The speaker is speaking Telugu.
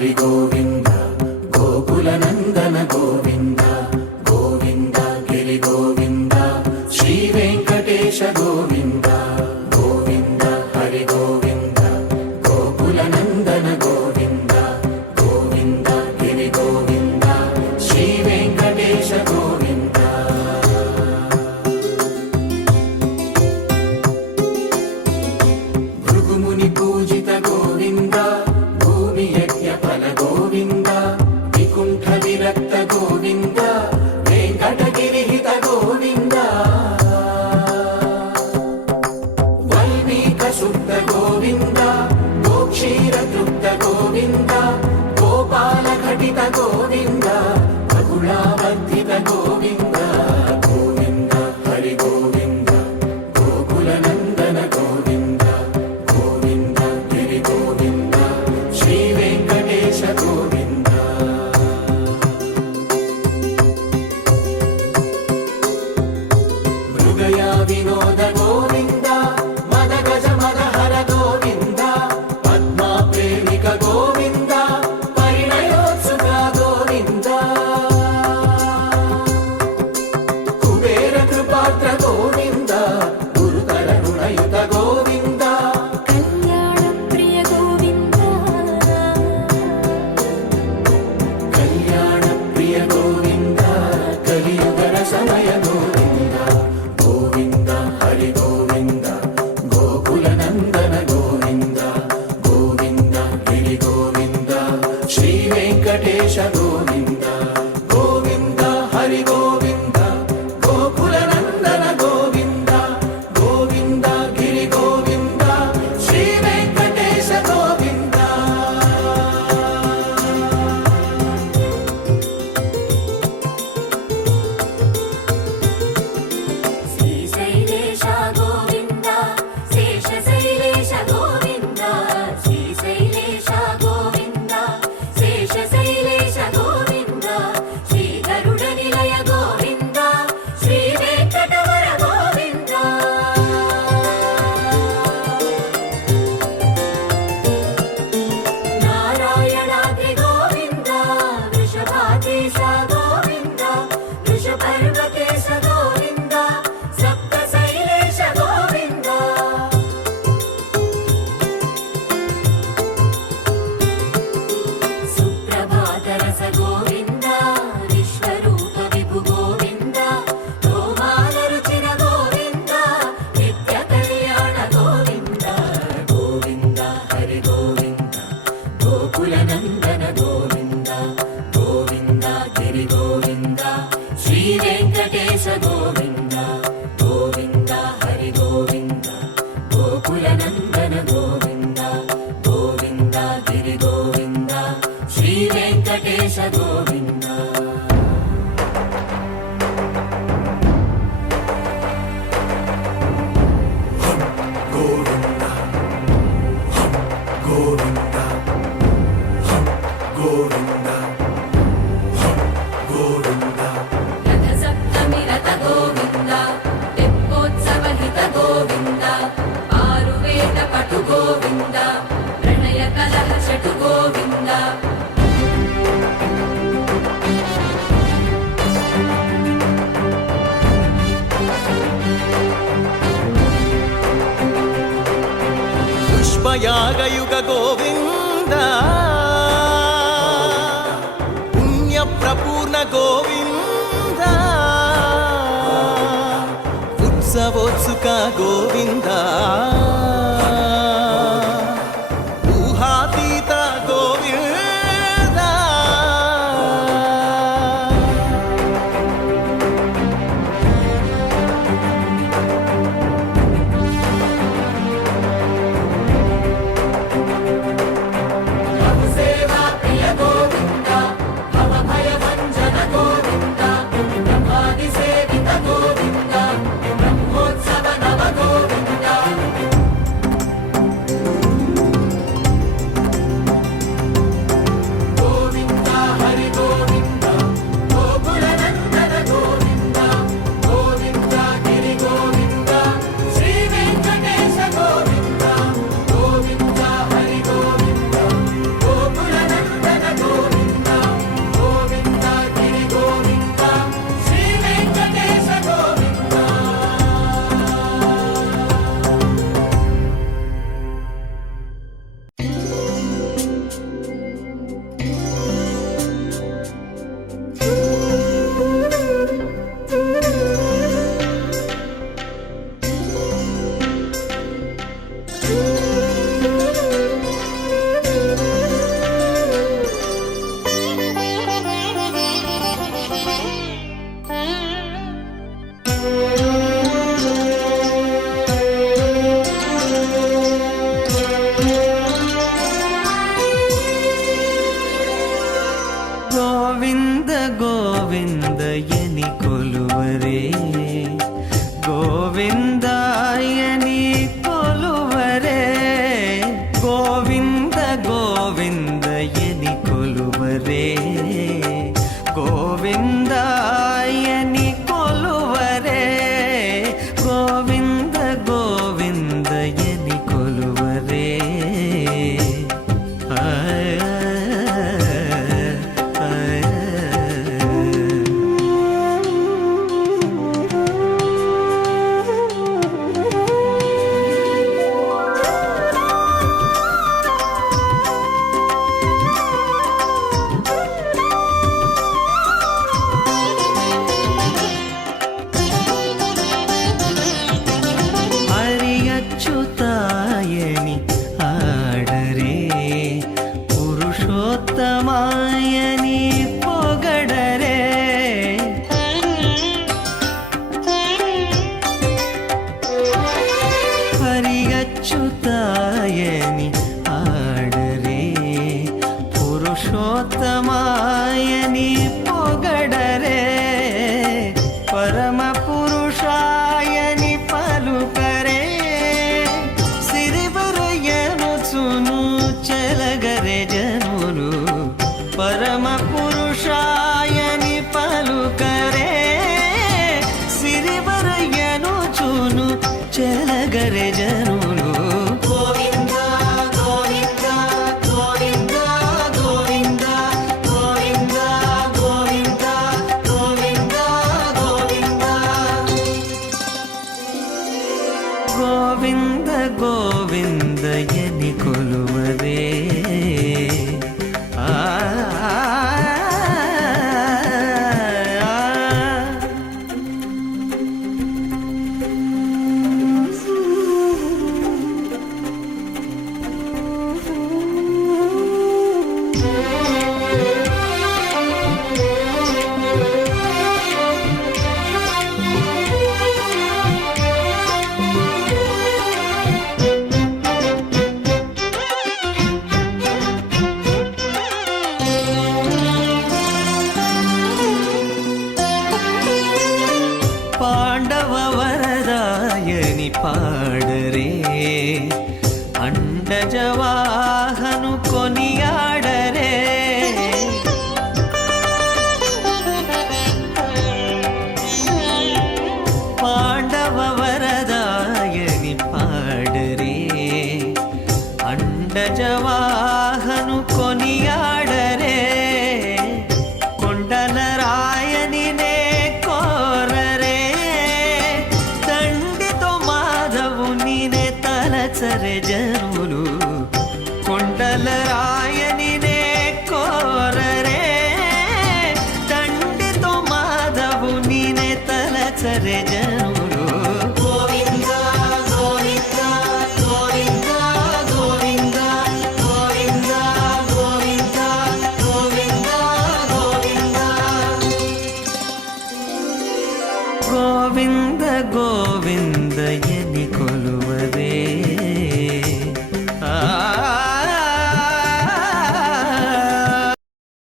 హరి గోవింద గోకుల నందన గోవింద గోవింద గిరి గోవింద శ్రీ వెంకటేశ గోవింద గోవింద హరి గోవింద గోకుల నందన గోవింద గోవింద గిరి గోవింద శ్రీ వెంకటేశ గోవింద భృగుముని పూజిత గోవింద భూమి యజ్ఞ ఫల గోవింద వికుంఠ విరక్త గోవింద వెంకటగిరిహిత గోవింద వల్మీక శుద్ధ గోవింద గోక్షీర తృప్త గోవింద గోపాల ఘటిత గోవింద బహుళావర్ధిత గోవింద గోవింద హరి గోవింద గోకుల నందన గోవింద గోవింద గిరి గోవింద శ్రీ వెంకటేశ గోవింద మృగయా వినోద గోవింద మద గజ మదహర గోవింద పద్మా ప్రేమిక గోవింద పరిణయోత్సుక గోవింద కుబేర కృపాత్ర గోవింద గురుతర రుణయుత గోవింద కళ్యాణ ప్రియ గోవింద కళ్యాణ ప్రియ గోవింద కలియుగర సమయ గోవింద గోవింద హరి గోవింద గోకుల నందన గోవింద గోవింద గిరి గోవింద శ్రీ వెంకటేశ గోవింద గోవింద హరి గోవింద గోకుల నందన గోవింద గోవింద గిరి గోవింద శ్రీ వెంకటేశ గోవింద శ్రీశైలేశ గోవింద శేషశైలేశ గోవింద శ్రీశైలేశ గోవింద శేషశైలేశ గోవింద శ్రీ గరుడ నిలయ గోవింద శ్రీ వెంకటవర గోవింద నారాయణాద్రి గోవింద వృషభాదేశ గోవింద వృషపర్వతేశ గోవింద సప్తశైలేశ గోవింద సుప్రభాతరస గోవింద విశ్వరూప విభు గోవింద గోమాల రుచిర గోవింద నిత్య కళ్యాణ గోవింద గోవింద హరి గోవింద గోకుల నందన గోవింద గోవింద గిరి గోవింద శ్రీ వెంకటేశ గోవింద గోవింద హరి గోవింద గోకుల నందన గోవింద గోవింద గిరి గోవింద శ్రీ వెంకటేశ గోవింద గోవింద గోవింద గోవింద గోవింద రథ సప్తమి రథ గోవింద తెప్పోత్సవ హిత గోవింద ఆరువేద పటు గోవింద ప్రణయ కలహ షటు గోవింద పుష్పయాగయుగ గోవింద పుణ్య ప్రపూర్ణ గోవింద ఉత్సవోత్సుక గోవింద ఊహాతీత గోవింద సేవా ప్రియ గోవింద భవ భయ భంజన గోవింద బ్రహ్మాది సేవిత గోవింద బ్రహ్మోత్సవ నవ గోవింద చెలగరే జనులు గోవింద గోవింద గోవింద గోవింద గోవింద గోవింద గోవింద గోవింద గోవింద గోవింద ఎని కొలువరే పాండవ వరదాయని పాడరే అండజవాహను కొనియాడరే పాండవ వరదాయని పాడరే అండజవాహను కొనియాడరే కొండల రాయని నే కోరరే దండితో మాధవుని నే తలచరే జనులు కొండల రాయని నే కోరరే దండితో మాధవుని నే తలచరే జనులు గోవింద గోవింద గోవింద గోవింద గోవింద గోవింద గోవింద గోవింద గోవింద గోవింద ఎని కొలువరే